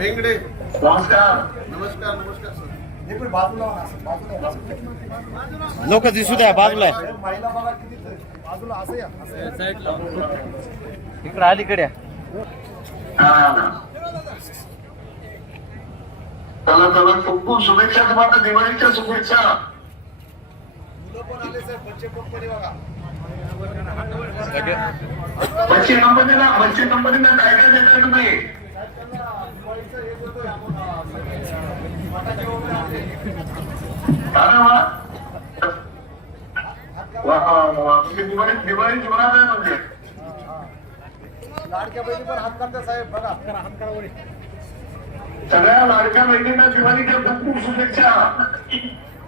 बेंगडे नमस्कार. नमस्कार नमस्कार सर. हे पण बाजूला होणार असं, बाजूला बाजूला. लोक दिसू द्या बाजूला. साहेब, महिला बघा किती ते. बाजूला असं या. असं या. इकडे अलीकडे चला चला खूप खूप शुभेच्छा तुम्हाला दिवाळीच्या शुभेच्छा. मुलं पण आले साहेब बच्चे पण बघा. बच्चे कंपनीला बच्चे कंपनीला काय काय देताय तुम्ही? दिवाळी आहे म्हणजे? लाडक्या बहिणी पण हात करतात साहेब बघा. सगळ्या लाडक्या बहिणींना दिवाळीच्या खूप खूप शुभेच्छा.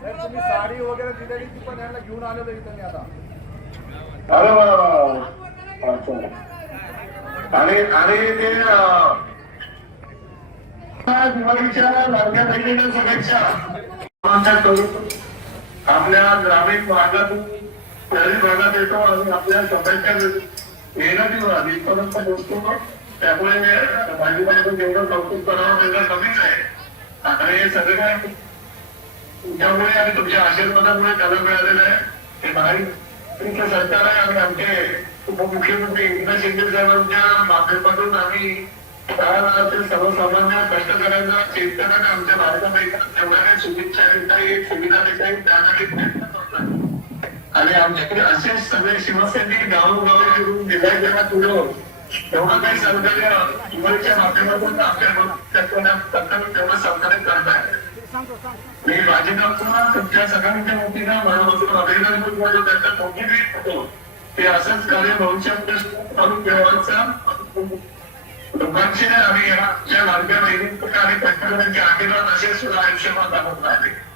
तुम्ही साडी वगैरे दिलेली ती पण यांना घेऊन आलेलो इथं मी आता. अरे वा. आणि आणि ते लाडक्या बहिणींना शुभेच्छा आपल्या ग्रामीण भागातून शहरी भागात येतो आणि आपल्या स्वतःच्या मेहनतीवर इथपर्यंत पोहोचतो त्यामुळे भाजीपाल्याचं जेवढं कौतुक करावं तेवढं कमीच आहे आणि हे सगळं काय तुमच्यामुळे आणि तुमच्या आशीर्वादामुळे त्याला मिळालेलं आहे हे भारी सरकार आहे आणि आमचे उपमुख्यमंत्री एकनाथ शिंदे साहेबांच्या माध्यमातून आम्ही सर्वसामान्य सर्वसामान्य कष्टकऱ्यांना शेतकऱ्यांना आमच्या भारतामध्ये तेवढ्या काही शुभेच्छा देता येईल सुविधा देता येईल त्यासाठी प्रयत्न करतोय आणि आमच्याकडे असे सगळे शिवसैनिक गावोगावी फिरून जिल्ह्याच्या पुढं एवढं काही सहकार्य युवाच्या माध्यमातून आपल्या कर्तव्य तेवढं सहकार्य करताय मी माझे नाव डॉक्टर तुमच्या सगळ्यांच्या वतीनं मनापासून अभिनंदन करतो त्याचा कौतुक होतो ते असंच कार्य भविष्यात करून ठेवायचं. लोकांचे आम्ही आमच्या लाडक्या बहिणींचे आणि कष्टकऱ्यांचे आशीर्वाद असे सुद्धा आयुष्यमान दाखवून राहिले.